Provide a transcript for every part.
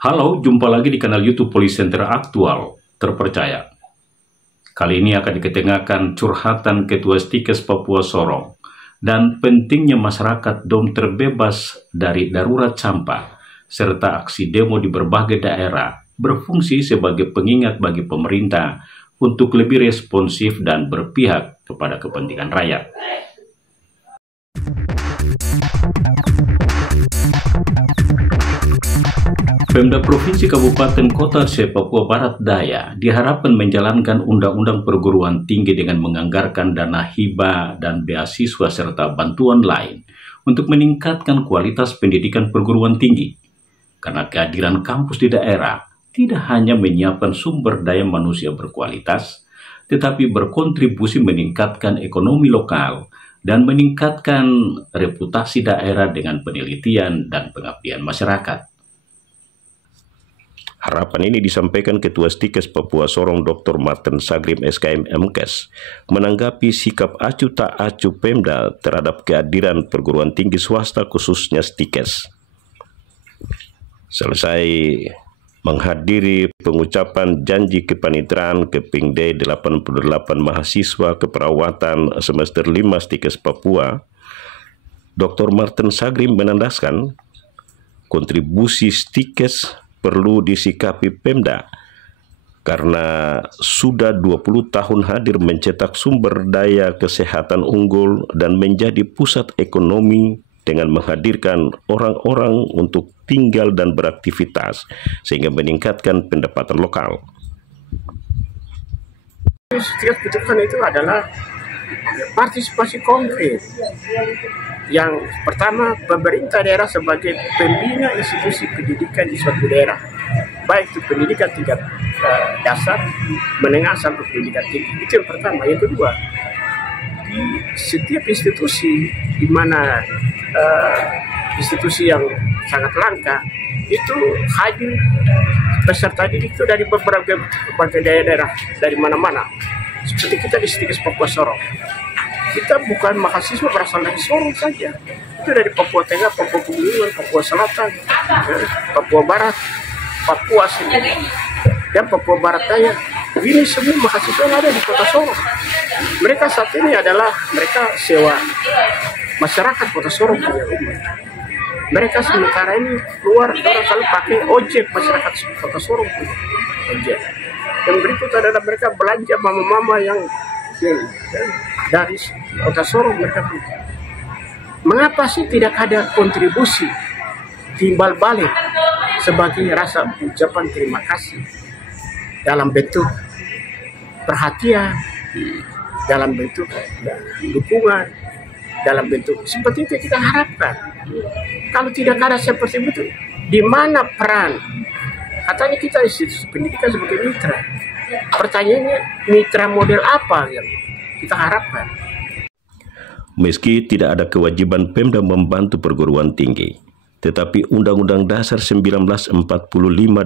Halo, jumpa lagi di kanal YouTube Police Center Aktual Terpercaya. Kali ini akan diketengahkan curhatan Ketua Stikes Papua Sorong dan pentingnya masyarakat DOM terbebas dari darurat sampah, serta aksi demo di berbagai daerah berfungsi sebagai pengingat bagi pemerintah untuk lebih responsif dan berpihak kepada kepentingan rakyat. Pemda Provinsi Kabupaten Kota Aceh Papua Barat Daya diharapkan menjalankan Undang-Undang Perguruan Tinggi dengan menganggarkan dana hibah dan beasiswa serta bantuan lain untuk meningkatkan kualitas pendidikan perguruan tinggi. Karena kehadiran kampus di daerah tidak hanya menyiapkan sumber daya manusia berkualitas, tetapi berkontribusi meningkatkan ekonomi lokal dan meningkatkan reputasi daerah dengan penelitian dan pengabdian masyarakat. Harapan ini disampaikan Ketua Stikes Papua Sorong Dr. Martin Sagrim SKM MKes menanggapi sikap acuh tak acuh Pemda terhadap kehadiran perguruan tinggi swasta khususnya Stikes. Selesai menghadiri pengucapan janji kepanitraan Kepingde 88 mahasiswa keperawatan semester 5 Stikes Papua, Dr. Martin Sagrim menandaskan kontribusi Stikes perlu disikapi Pemda karena sudah 20 tahun hadir mencetak sumber daya kesehatan unggul dan menjadi pusat ekonomi dengan menghadirkan orang-orang untuk tinggal dan beraktivitas sehingga meningkatkan pendapatan lokal. Setiap kebutuhan itu adalah partisipasi konkret. Yang pertama, pemerintah daerah sebagai pembina institusi pendidikan di suatu daerah, baik itu pendidikan tingkat dasar, menengah sampai pendidikan tinggi. Itu yang pertama. Yang kedua, di setiap institusi di mana institusi yang sangat langka itu hadir peserta didik itu dari berbagai daerah, dari mana-mana. Seperti kita di Stikes Papua Sorong. Kita bukan mahasiswa berasal dari Sorong saja. Itu dari Papua Tengah, Papua Pegunungan, Papua Selatan, Papua Barat, Papua sendiri, dan Papua Barat Daya. Ini semua mahasiswa yang ada di kota Sorong. Mereka saat ini adalah mereka sewa masyarakat kota Sorong punya rumah. Mereka sementara ini keluar kalau pakai ojek masyarakat kota Sorong punya ojek. Yang berikut adalah mereka belanja mama-mama yang dari kota Sorong mereka punya. Mengapa sih tidak ada kontribusi timbal balik sebagai rasa ucapan terima kasih dalam bentuk perhatian, dalam bentuk dukungan, dalam bentuk seperti itu kita harapkan. Kalau tidak ada seperti itu, di mana peran? Katanya kita institusi pendidikan sebagai mitra. Pertanyaannya, mitra model apa yang kita harapkan? Meski tidak ada kewajiban Pemda membantu perguruan tinggi, tetapi Undang-Undang Dasar 1945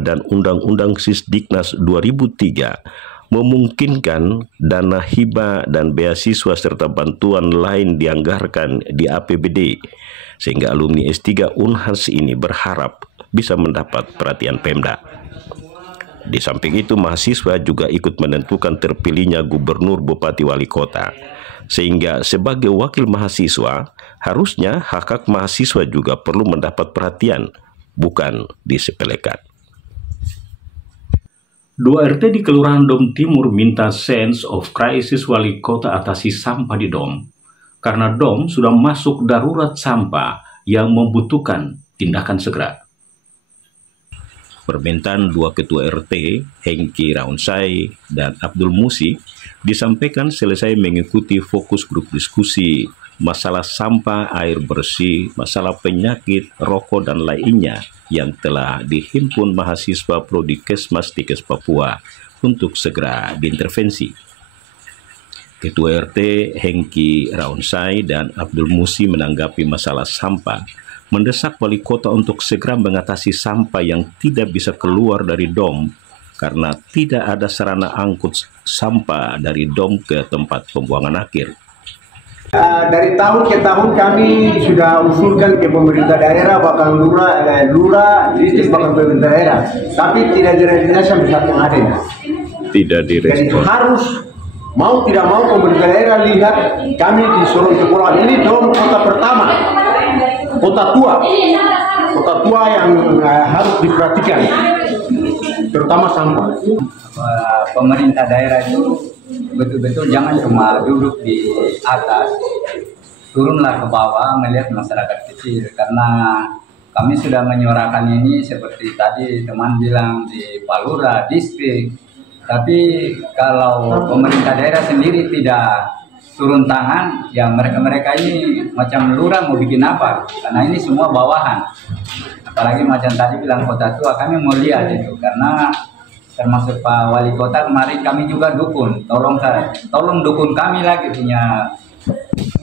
dan Undang-Undang Sisdiknas 2003 memungkinkan dana hibah dan beasiswa serta bantuan lain dianggarkan di APBD, sehingga alumni S3 Unhas ini berharap bisa mendapat perhatian Pemda. Di samping itu, mahasiswa juga ikut menentukan terpilihnya gubernur, bupati, wali kota. Sehingga sebagai wakil mahasiswa, harusnya hak-hak mahasiswa juga perlu mendapat perhatian, bukan disepelekan. 2 RT di Kelurahan Dom Timur minta sense of crisis wali kota atasi sampah di Dom, karena Dom sudah masuk darurat sampah yang membutuhkan tindakan segera. Permintaan 2 ketua RT, Hengki Raunsai dan Abdul Musi, disampaikan selesai mengikuti fokus grup diskusi masalah sampah, air bersih, masalah penyakit, rokok, dan lainnya yang telah dihimpun mahasiswa Prodi Kesmas Stikes Papua untuk segera diintervensi. Ketua RT Hengki Raunsai dan Abdul Musi menanggapi masalah sampah, mendesak wali kota untuk segera mengatasi sampah yang tidak bisa keluar dari DOM karena tidak ada sarana angkut sampah dari DOM ke tempat pembuangan akhir. Dari tahun ke tahun kami sudah usulkan ke pemerintah daerah, bahkan lurah, distrik, bahkan pemerintah daerah, tapi tidak direspon sampai satu hari. Tidak Jadi direspon. harus mau tidak mau pemerintah daerah lihat kami di Sorong Kepulauan ini dom kota pertama, kota tua yang harus diperhatikan, terutama sampah. Pemerintah daerah itu betul-betul jangan cuma duduk di atas, turunlah ke bawah melihat masyarakat kecil, karena kami sudah menyuarakan ini seperti tadi teman bilang di Palura, distrik. Tapi kalau pemerintah daerah sendiri tidak turun tangan, ya mereka-mereka ini macam lurah mau bikin apa? Karena ini semua bawahan. Apalagi macam tadi bilang kota tua, kami mau lihat itu, karena termasuk Pak Wali Kota kemarin kami juga dukun, tolong dukun kami lagi punya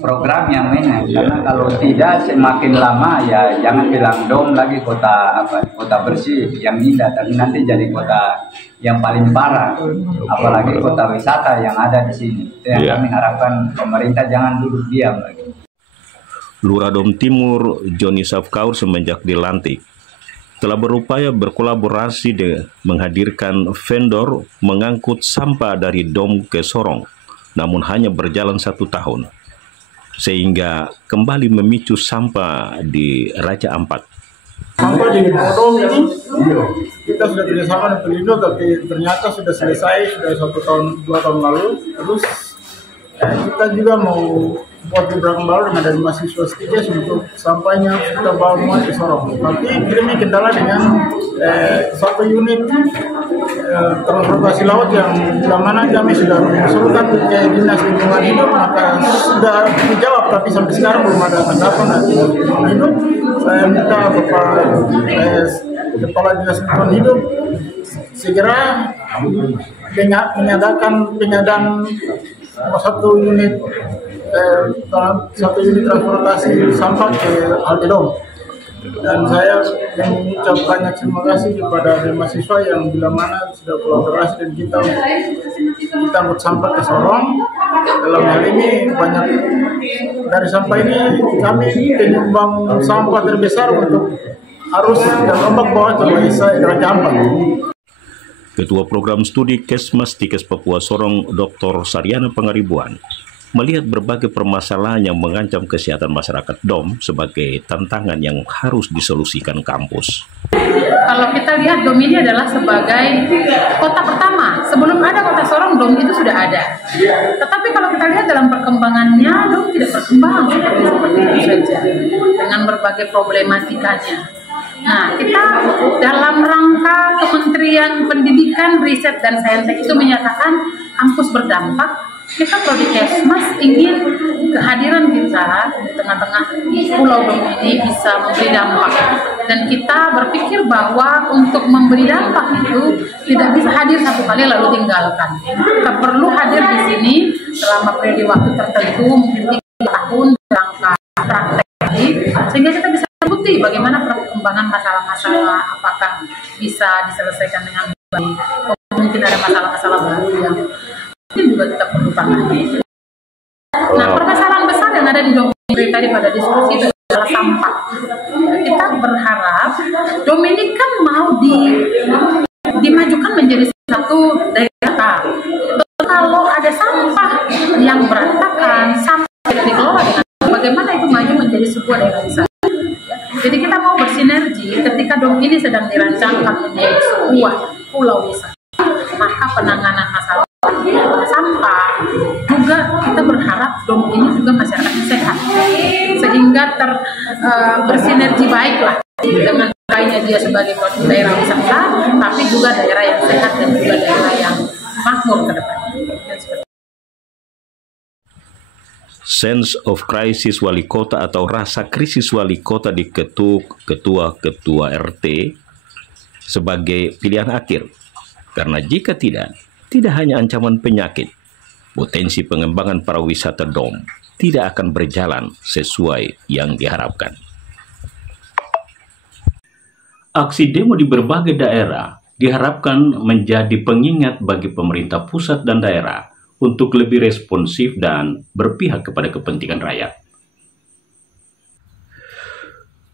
program yang ini, karena kalau tidak semakin lama ya jangan bilang dom lagi kota bersih yang indah, tapi nanti jadi kota yang paling parah, apalagi kota wisata yang ada di sini. Itu yang kami harapkan, pemerintah jangan duduk diam lagi. Lurah Dom Timur Joni Safkaur semenjak dilantik telah berupaya berkolaborasi dengan menghadirkan vendor mengangkut sampah dari Dom ke Sorong, namun hanya berjalan 1 tahun, sehingga kembali memicu sampah di Raja Ampat. Sampah di Dom ini kita sudah kerjasama dengan Pelindo, tapi ternyata sudah selesai sudah 1 tahun 2 tahun lalu. Terus kita juga mau buat di belakang baru dengan dari mahasiswa STIKES untuk sampahnya kita bawa muat ke Sorong. Tapi kita kendala dengan satu unit transportasi laut yang mana kami sudah mengusulkan ke Dinas Lingkungan Hidup, maka sudah dijawab, tapi sampai sekarang belum ada tanggapan dari Lingkungan Hidup. Saya minta Bapak Kepala Dinas Lingkungan Hidup segera menyatakan penyadaan satu unit transportasi sampah ke Altidom. Dan saya mengucap banyak terima kasih kepada mahasiswa yang bila mana sudah kolaborasi dan kita angkut sampah ke Sorong. Dalam hal ini banyak dari sampah ini kami penyumbang sampah terbesar untuk arus dan ombak bawah Raja Ampat. Ketua Program Studi Kesmas Tikes Papua Sorong, Dr. Saryana Pangaribuan, melihat berbagai permasalahan yang mengancam kesehatan masyarakat Dom sebagai tantangan yang harus disolusikan kampus. Kalau kita lihat Dom ini adalah sebagai kota pertama. Sebelum ada kota Sorong, Dom itu sudah ada. Tetapi kalau kita lihat dalam perkembangannya, Dom tidak berkembang seperti itu saja, dengan berbagai problematikanya. Nah, kita dalam rangka Kementerian Pendidikan, Riset, dan Saintek itu menyatakan kampus berdampak. Kita Prodi Kesmas ingin kehadiran kita di tengah-tengah Pulau Dom ini bisa memberi dampak. Dan kita berpikir bahwa untuk memberi dampak itu tidak bisa hadir satu kali lalu tinggalkan. Kita perlu hadir di sini selama periode waktu tertentu, mungkin 3 tahun rangka praktek ini, sehingga kita bisa bukti bagaimana perkembangan masalah-masalah, apakah bisa diselesaikan dengan baik, mungkin ada masalah-masalah baru yang mungkin juga kita perlu tangani. Nah, permasalahan besar yang ada di Dom tadi pada diskusi itu adalah sampah. Kita berharap Dom ini kan mau dimajukan menjadi satu daerah. Kalau ada sampah yang berantakan, sampah tidak dikelola dengan bagaimana itu maju menjadi sebuah daerah wisata. Jadi kita mau bersinergi ketika Dom ini sedang dirancangkan menjadi sebuah pulau wisata. Maka penanganan masalah sampah juga kita berharap Dom ini juga masyarakatnya sehat, sehingga bersinergi baiklah dengan lainnya dia sebagai daerah wisata, tapi juga daerah yang sehat dan juga daerah yang makmur ke depan. Sense of crisis wali kota atau rasa krisis wali kota di ketua RT sebagai pilihan akhir. Karena jika tidak hanya ancaman penyakit, potensi pengembangan pariwisata Dom tidak akan berjalan sesuai yang diharapkan. Aksi demo di berbagai daerah diharapkan menjadi pengingat bagi pemerintah pusat dan daerah untuk lebih responsif dan berpihak kepada kepentingan rakyat.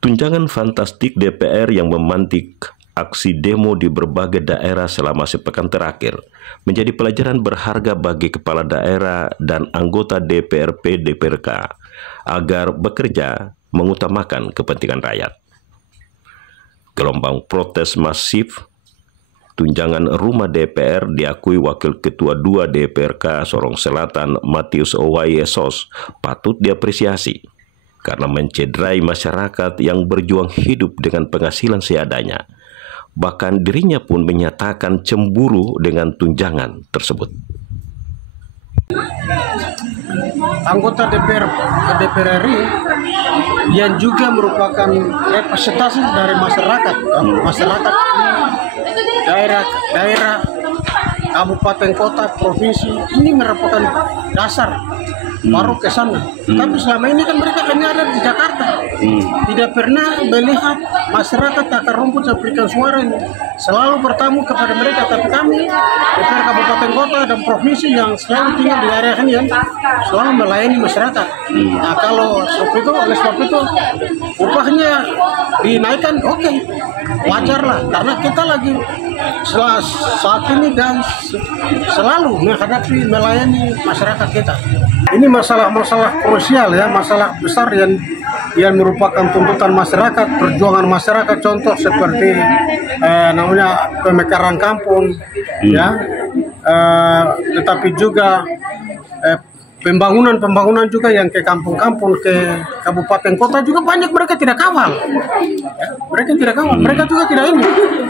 Tunjangan fantastik DPR yang memantik aksi demo di berbagai daerah selama sepekan terakhir menjadi pelajaran berharga bagi kepala daerah dan anggota DPRP DPRK agar bekerja mengutamakan kepentingan rakyat. Gelombang protes masif tunjangan rumah DPR diakui Wakil Ketua 2 DPRK Sorong Selatan Matius Owaye Sos patut diapresiasi karena mencederai masyarakat yang berjuang hidup dengan penghasilan seadanya. Bahkan dirinya pun menyatakan cemburu dengan tunjangan tersebut. Anggota DPR RI yang juga merupakan representasi dari masyarakat, masyarakat daerah, kabupaten, kota, provinsi, ini merupakan dasar baru ke sana. Tapi selama ini kan mereka hanya ada di Jakarta, tidak pernah melihat masyarakat akar rumput yang berikan suara ini. Selalu bertamu kepada mereka, tapi kami DPR kabupaten, kota, dan provinsi yang selalu tinggal di area ini selalu melayani masyarakat. Nah, kalau oleh sebab itu upahnya dinaikkan, oke, wajar lah, karena kita lagi saat ini dan selalu menghadapi melayani masyarakat kita. Ini masalah krusial ya, masalah besar yang merupakan tuntutan masyarakat, perjuangan masyarakat, contoh seperti namanya pemekaran kampung, ya, tetapi juga pembangunan juga yang ke kampung-kampung, ke kabupaten kota juga banyak mereka tidak kawal. Ya, mereka tidak kawal, mereka juga tidak ini.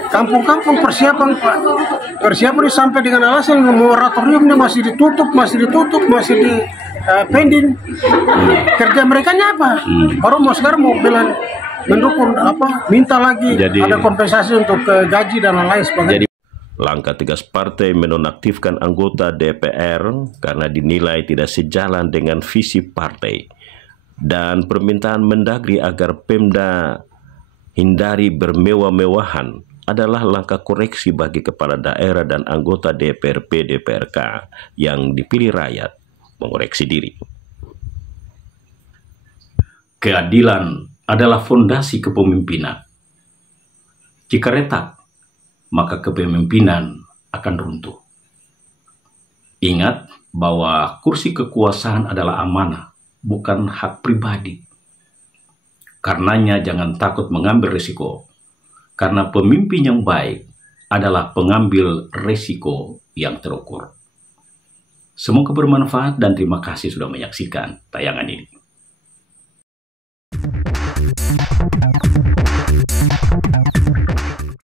Kampung-kampung persiapan sampai dengan alasan moratoriumnya masih ditutup, masih di pending. Kerja mereka apa? Baru sekarang mau bilang mendukung minta lagi ada kompensasi untuk gaji dan lain sebagainya. Langkah tegas partai menonaktifkan anggota DPR karena dinilai tidak sejalan dengan visi partai dan permintaan Mendagri agar Pemda hindari bermewah-mewahan adalah langkah koreksi bagi kepala daerah dan anggota DPRP DPRK yang dipilih rakyat mengoreksi diri. Keadilan adalah fondasi kepemimpinan. Jika retak, maka kepemimpinan akan runtuh. Ingat bahwa kursi kekuasaan adalah amanah, bukan hak pribadi. Karenanya jangan takut mengambil risiko, karena pemimpin yang baik adalah pengambil risiko yang terukur. Semoga bermanfaat dan terima kasih sudah menyaksikan tayangan ini.